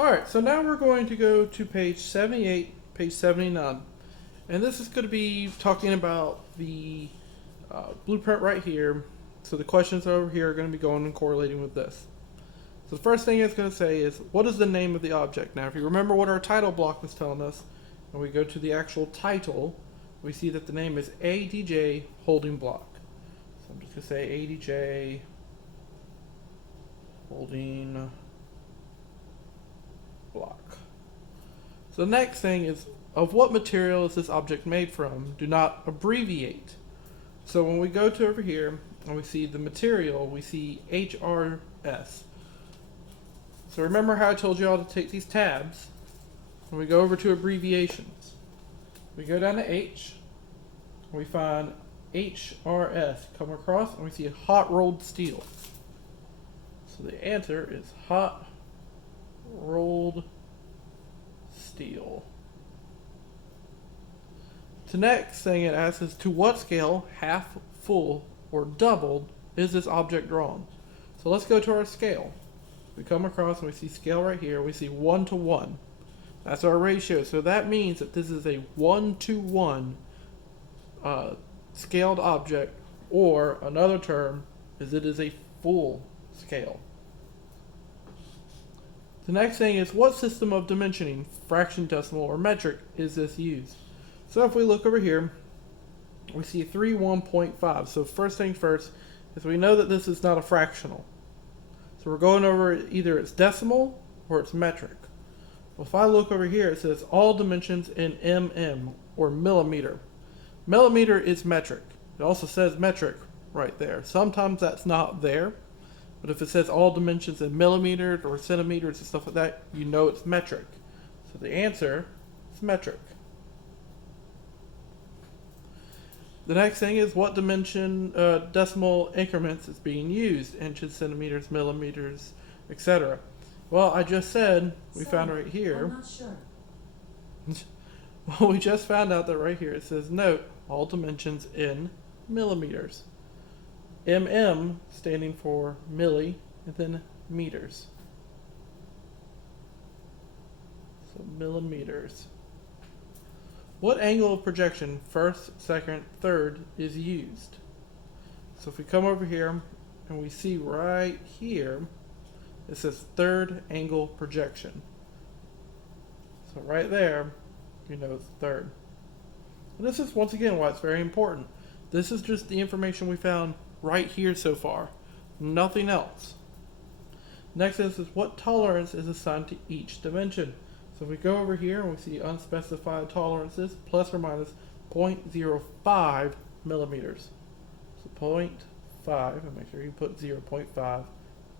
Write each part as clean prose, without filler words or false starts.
Alright, so now we're going to go to page 78, page 79. And this is going to be talking about the blueprint right here. So the questions over here are going to be going and correlating with this. So the first thing it's going to say is, what is the name of the object? Now, if you remember what our title block was telling us, when we go to the actual title, we see that the name is ADJ holding block. So I'm just going to say ADJ holding block. So the next thing is, of what material is this object made from? Do not abbreviate. So when we go to over here and we see the material, we see HRS. So remember how I told you all to take these tabs? When we go over to abbreviations, we go down to H, and we find HRS, come across, and we see hot rolled steel. So the answer is hot rolled steel. The next thing it asks is, to what scale, half, full, or doubled, is this object drawn? So let's go to our scale. We come across and we see scale right here. We see 1 to 1. That's our ratio. So that means that this is a 1 to 1 scaled object, or another term is it is a full scale. The next thing is, what system of dimensioning, fraction, decimal, or metric, is this used? So if we look over here, we see 1.5. So first thing first is we know that this is not a fractional. So we're going over either it's decimal or it's metric. Well, if I look over here, it says all dimensions in mm, or millimeter. Millimeter is metric. It also says metric right there. Sometimes that's not there, but if it says all dimensions in millimeters or centimeters and stuff like that, you know it's metric. So the answer is metric. The next thing is, what dimension decimal increments is being used? Inches, centimeters, millimeters, etc. Well, I just said we found right here. I'm not sure. Well, we just found out that right here it says, note all dimensions in millimeters. MM standing for milli, and then meters. So millimeters. What angle of projection, first, second, third, is used? So if we come over here and we see right here, it says third angle projection. So right there, you know it's third. And this is once again why it's very important. This is just the information we found right here so far. Nothing else. Next is what tolerance is assigned to each dimension. So if we go over here and we see unspecified tolerances, plus or minus 0.05 millimeters. So 0.5, and make sure you put 0.5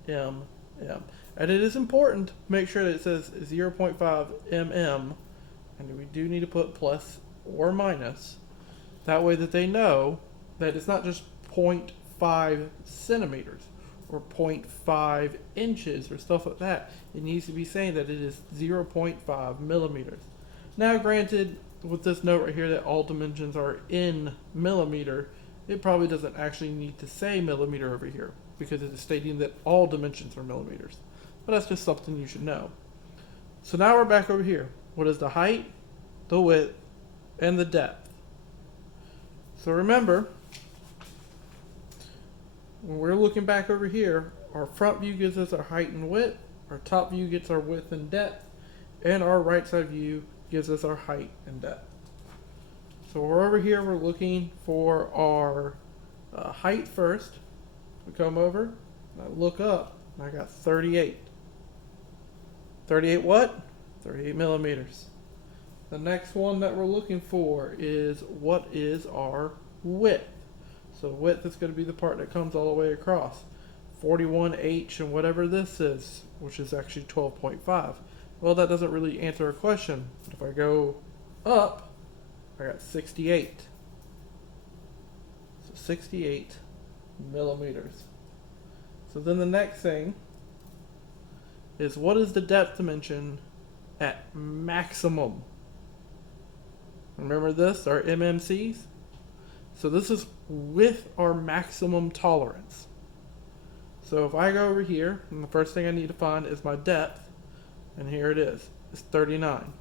mm. And it is important to make sure that it says 0.5 mm, and we do need to put plus or minus. That way that they know that it's not just 0.5 centimeters or 0.5 inches or stuff like that. It needs to be saying that it is 0.5 millimeters. Now granted, with this note right here that all dimensions are in millimeter, it probably doesn't actually need to say millimeter over here because it is stating that all dimensions are millimeters. But that's just something you should know. So now we're back over here. What is the height, the width, and the depth? So remember, when we're looking back over here, our front view gives us our height and width, our top view gets our width and depth, and our right side view gives us our height and depth. So we're over here, we're looking for our height first. We come over, and I look up, and I got 38. 38 what? 38 millimeters. The next one that we're looking for is, what is our width? So width is going to be the part that comes all the way across. 41H and whatever this is, which is actually 12.5. Well, that doesn't really answer a question. But if I go up, I got 68. So 68 millimeters. So then the next thing is, what is the depth dimension at maximum? Remember this, our MMCs? So this is with our maximum tolerance. So if I go over here, and the first thing I need to find is my depth. and here it is. It's 39.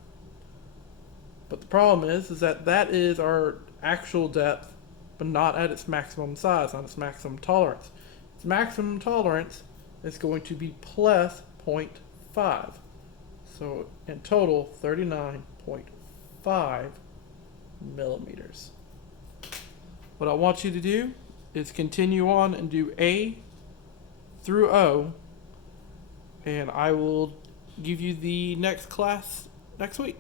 But the problem is that that is our actual depth, but not at its maximum size, not its maximum tolerance. Its maximum tolerance is going to be plus 0.5. So in total, 39.5 millimeters. What I want you to do is continue on and do A through O, and I will give you the next class next week.